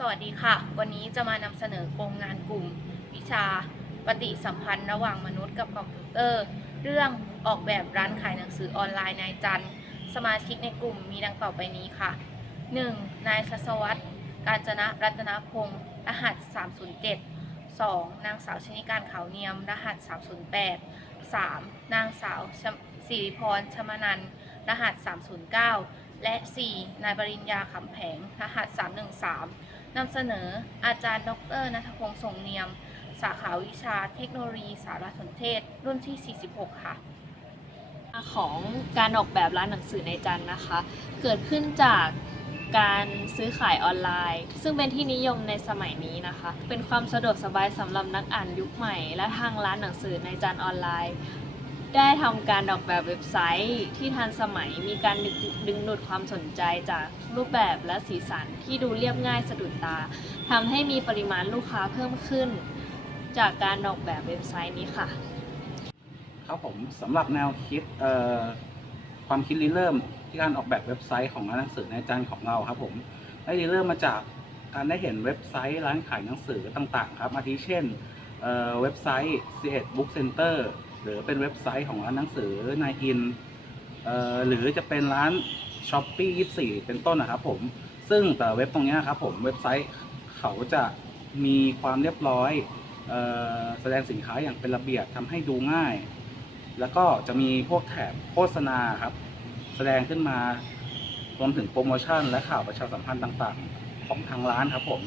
สวัสดีค่ะ วันนี้จะมานำเสนอโครงงานกลุ่ม วิชาปฏิสัมพันธ์ระหว่างมนุษย์กับคอมพิวเตอร์ เรื่องออกแบบร้านขายหนังสือออนไลน์นายจันทร์สมาชิกในกลุ่มมีดังต่อไปนี้ค่ะ 1. นายชัสวัตการจนะรัตนพงศ์รหัส 307 2. นางสาวชนิการขาวเนียม รหัส 308 3. นางสาวสิริพรชมนัน รหัส 309 และ 4. นายปริญญาขำแผง รหัส 313 นำเสนออาจารย์ ดรนัทพงศ์ทรงเนียม สาขาวิชาเทคโนโลยีสารสนเทศ รุ่นที่ 46 ค่ะของการออกแบบร้านหนังสือในจันนะคะ เกิดขึ้นจากการซื้อขายออนไลน์ ซึ่งเป็นที่นิยมในสมัยนี้นะคะ เป็นความสะดวกสบายสำหรับนักอ่านยุคใหม่ และทางร้านหนังสือในจันออนไลน์ ได้ทำการออกแบบเว็บไซต์ที่ทันสมัยมีการดึงดึงดูดความสนใจจากรูปแบบและสีสันที่ดูเรียบง่ายสะดุดตาทำให้มีปริมาณลูกค้าเพิ่มขึ้น จากการออกแบบเว็บไซต์นี้ค่ะ ครับผมสำหรับแนวคิดความคิดริเริ่มที่การออกแบบเว็บไซต์ของร้านหนังสือในจันของเราครับผมได้ริเริ่มมาจากการได้เห็นเว็บไซต์ร้านขายหนังสือต่างๆ ครับอาทิเช่นเว็บไซต์ c 1 Book Center หรือเป็นเว็บไซต์ของร้านหนังสือนายอินหรือจะเป็นร้าน s h o p e e 24เป็นต้นนะครับผมซึ่งแต่เว็บตรงนี้ครับผมเว็บไซต์เขาจะมีความเรียบร้อยออแสดงสินค้าอย่างเป็นระเบียบทำให้ดูง่าย แล้วก็จะมีพวกแถบโฆษณาครับ แสดงขึ้นมารวมถึงโปรโมชั่น และข่าวประชาสัมพันธ์ต่างๆ ของทางร้านครับผม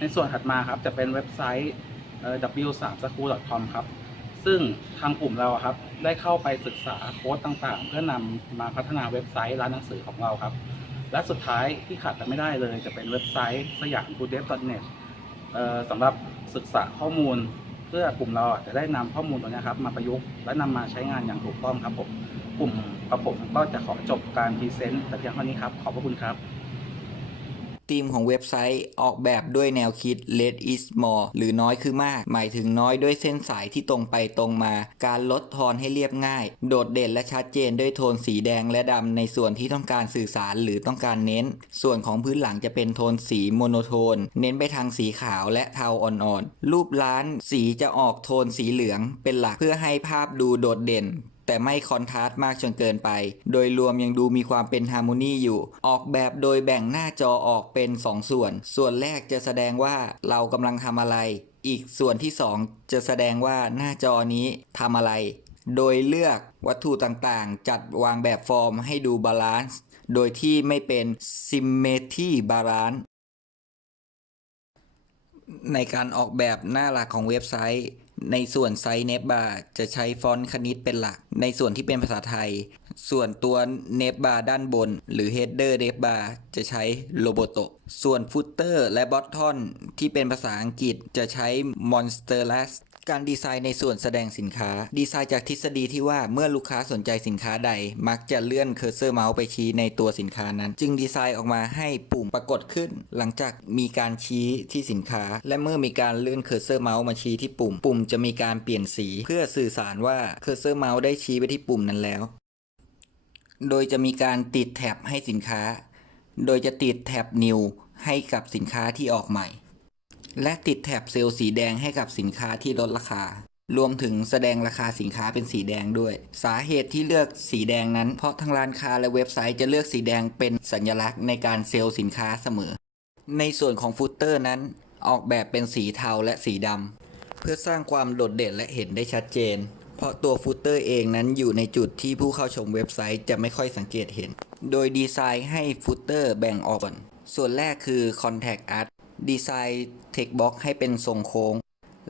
ในส่วนถัดมาครับจะเป็นเว็บไซต์ w3school.com ครับ ซึ่งทางกลุ่มเราครับได้เข้าไปศึกษาโค้ดต่างๆ เพื่อนำมาพัฒนาเว็บไซต์ร้านหนังสือของเราครับ และสุดท้ายที่ขาดไปไม่ได้เลย จะเป็นเว็บไซต์สยาม g o o d e v net เอ่อสำหรับศึกษาข้อมูล เพื่อกลุ่มเราจะได้นำข้อมูลตัวนี้ครับมาประยุกต์และนำมาใช้งานอย่างถูกต้องครับผมกลุ่มกับผมก็จะขอจบการพรีเซนต์แต่เพียงเท่านี้ครับขอบพระคุณครับ ธีมของเว็บไซต์ออกแบบด้วยแนวคิด less is more หรือน้อยคือมาก หมายถึงน้อยด้วยเส้นสายที่ตรงไปตรงมา การลดทอนให้เรียบง่าย โดดเด่นและชัดเจนด้วยโทนสีแดงและดำในส่วนที่ต้องการสื่อสารหรือต้องการเน้น ส่วนของพื้นหลังจะเป็นโทนสีโมโนโทน เน้นไปทางสีขาวและเทาอ่อนๆ รูปร้านสีจะออกโทนสีเหลืองเป็นหลักเพื่อให้ภาพดูโดดเด่น แต่ไม่คอนทราสต์มากจนเกินไป โดยรวมยังดูมีความเป็นฮาร์โมนีอยู่ ออกแบบโดยแบ่งหน้าจอออกเป็น 2 ส่วน ส่วนแรกจะแสดงว่าเรากำลังทำอะไร อีกส่วนที่ 2 จะแสดงว่าหน้าจอนี้ทำอะไร โดยเลือกวัตถุต่างๆ จัดวางแบบฟอร์มให้ดูบาลานซ์ โดยที่ไม่เป็น symmetry balance ในการออกแบบหน้าหลักของเว็บไซต์ ในส่วนไซส์เน b บาร์จะใช้ฟอนต์คณิตเป็นหลัก ในส่วนที่เป็นภาษาไทย ส่วนตัวเน b บาร์ด้านบน หรือ header n e b บาร์จะใช้โลโบโตส่วนฟุตเตอร์และบอททอนที่เป็นภาษาอังกฤษจะใช้มอนสเตอร์เลส การดีไซน์ในส่วนแสดงสินค้า ดีไซน์จากทฤษฎีที่ว่าเมื่อลูกค้าสนใจสินค้าใด มักจะเลื่อนเคอร์เซอร์เมาส์ไปชี้ในตัวสินค้านั้น จึงดีไซน์ออกมาให้ปุ่มปรากฏขึ้น หลังจากมีการชี้ที่สินค้า และเมื่อมีการเลื่อนเคอร์เซอร์เมาส์มาชี้ที่ปุ่ม ปุ่มจะมีการเปลี่ยนสี เพื่อสื่อสารว่าเคอร์เซอร์เมาส์ได้ชี้ไปที่ปุ่มนั้นแล้ว โดยจะมีการติดแท็บให้สินค้า โดยจะติดแท็บ New ให้กับสินค้าที่ออกใหม่ และติดแถบเซลล์สีแดงให้กับสินค้าที่ลดราคา รวมถึงแสดงราคาสินค้าเป็นสีแดงด้วย สาเหตุที่เลือกสีแดงนั้น เพราะทางร้านค้าและเว็บไซต์จะเลือกสีแดงเป็นสัญลักษณ์ในการเซลล์สินค้าเสมอ ในส่วนของฟุตเตอร์นั้น ออกแบบเป็นสีเทาและสีดำเพื่อสร้างความโดดเด่นและเห็นได้ชัดเจน เพราะตัวฟุตเตอร์เองนั้นอยู่ในจุดที่ผู้เข้าชมเว็บไซต์จะไม่ค่อยสังเกตเห็น โดยดีไซน์ให้ฟุตเตอร์แบ่งออกก่อนส่วนแรกคือ Contact Art ดีไซน์เทคบ็อกให้เป็นทรงโค้ง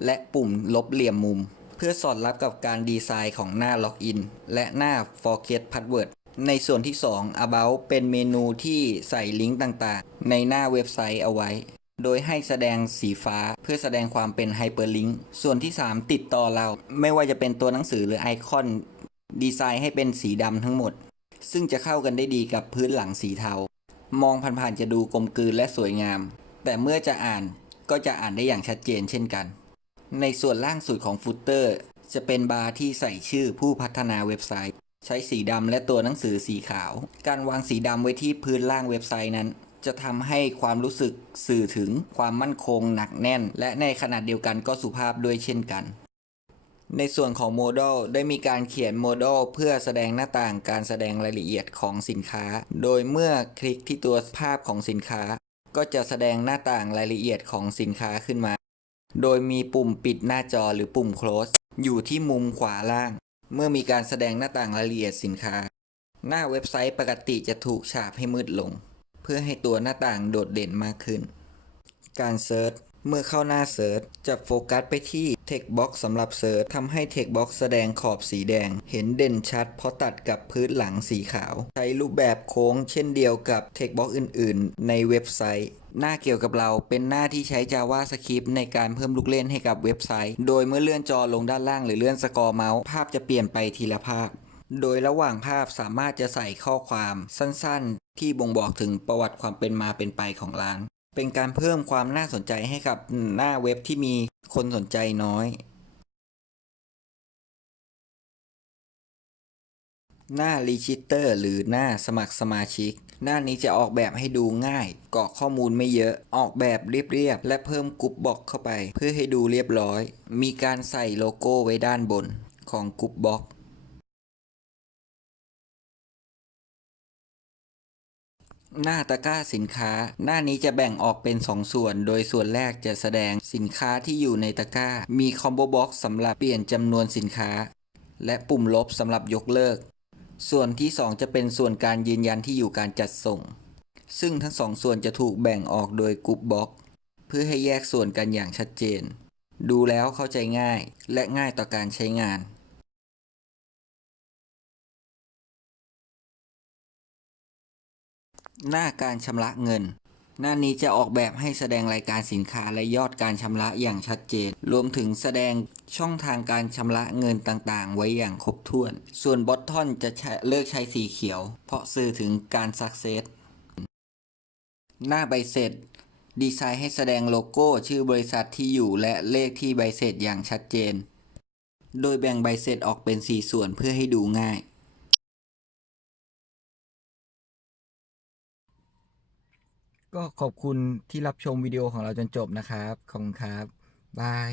และปุ่มลบเหลี่ยมมุม เพื่อสอดรับกับการดีไซน์ของหน้าล็อกอินและหน้า Forget Password ในส่วนที่ 2 About เป็นเมนูที่ใส่ลิงก์ต่างๆ ในหน้าเว็บไซต์เอาไว้ โดยให้แสดงสีฟ้าเพื่อแสดงความเป็นไฮเปอร์ลิงก์ส่วนที่ 3 ติดต่อเรา ไม่ว่าจะเป็นตัวหนังสือหรือไอคอน ดีไซน์ให้เป็นสีดำทั้งหมด ซึ่งจะเข้ากันได้ดีกับพื้นหลังสีเทามองผ่านๆจะดูกลมกลืนและสวยงาม แต่เมื่อจะอ่านก็จะอ่านได้อย่างชัดเจนเช่นกัน ในส่วนล่างสุดของฟุตเตอร์ จะเป็นบาร์ที่ใส่ชื่อผู้พัฒนาเว็บไซต์ ใช้สีดำและตัวหนังสือสีขาว การวางสีดำไว้ที่พื้นล่างเว็บไซต์นั้น จะทำให้ความรู้สึกสื่อถึงความมั่นคงหนักแน่น และในขณะเดียวกันก็สุภาพด้วยเช่นกันในส่วนของโมเดลได้มีการเขียนโมเดลเพื่อแสดงหน้าต่างการแสดงรายละเอียดของสินค้า โดยเมื่อคลิกที่ตัวภาพของสินค้า ก็จะแสดงหน้าต่างรายละเอียดของสินค้าขึ้นมา โดยมีปุ่มปิดหน้าจอหรือปุ่ม close อยู่ที่มุมขวาล่าง เมื่อมีการแสดงหน้าต่างรายละเอียดสินค้า หน้าเว็บไซต์ปกติจะถูกฉาบให้มืดลง เพื่อให้ตัวหน้าต่างโดดเด่นมากขึ้น การเซิร์ช เมื่อเข้าหน้าเซิร์ชจะโฟกัสไปที่ Text Box สำหรับเซิร์ชทำให้ Text Box แสดงขอบสีแดง เห็นเด่นชัดเพราะตัดกับพื้นหลังสีขาว ใช้รูปแบบโค้งเช่นเดียวกับ Text Box อื่น ๆ ในเว็บไซต์ หน้าเกี่ยวกับเราเป็นหน้าที่ใช้ JavaScript ในการเพิ่มลูกเล่นให้กับเว็บไซต์ โดยเมื่อเลื่อนจอลงด้านล่างหรือเลื่อนสกอร์เมาส์ภาพจะเปลี่ยนไปทีละภาพ โดยระหว่างภาพสามารถจะใส่ข้อความสั้น ๆ ที่บ่งบอกถึงประวัติความเป็นมาเป็นไปของร้าน เป็นการเพิ่มความน่าสนใจให้กับหน้าเว็บที่มีคนสนใจน้อย หน้า Register หรือหน้าสมัครสมาชิก หน้านี้จะออกแบบให้ดูง่ายกรอกข้อมูลไม่เยอะ ออกแบบเรียบๆ และเพิ่มกรุ๊ปบ็อกเข้าไป เพื่อให้ดูเรียบร้อย มีการใส่โลโก้ไว้ด้านบนของกรุ๊ปบ็อก หน้าตะกร้าสินค้า หน้านี้จะแบ่งออกเป็น 2 ส่วน โดยส่วนแรกจะแสดงสินค้าที่อยู่ในตะกร้า มีคอมโบบ็อกซ์สำหรับเปลี่ยนจำนวนสินค้า และปุ่มลบสำหรับยกเลิก ส่วนที่ 2 จะเป็นส่วนการยืนยันที่อยู่การจัดส่ง ซึ่งทั้งสองส่วนจะถูกแบ่งออกโดยกรุ๊ปบ็อกเพื่อให้แยกส่วนกันอย่างชัดเจน ดูแล้วเข้าใจง่ายและง่ายต่อการใช้งาน หน้าการชำระเงิน หน้านี้จะออกแบบให้แสดงรายการสินค้าและยอดการชำระอย่างชัดเจน รวมถึงแสดงช่องทางการชำระเงินต่างๆ ไว้อย่างครบถ้วน ส่วนบอททอนจะเลือกใช้สีเขียว เพราะสื่อถึงการสักเซสหน้าใบเสร็จ ดีไซน์ให้แสดงโลโก้ชื่อบริษัทที่อยู่และเลขที่ใบเสร็จอย่างชัดเจน โดยแบ่งใบเสร็จออกเป็น 4 ส่วนเพื่อให้ดูง่าย ก็ขอบคุณที่รับชมวิดีโอของเราจนจบนะครับ ขอบคุณครับ บาย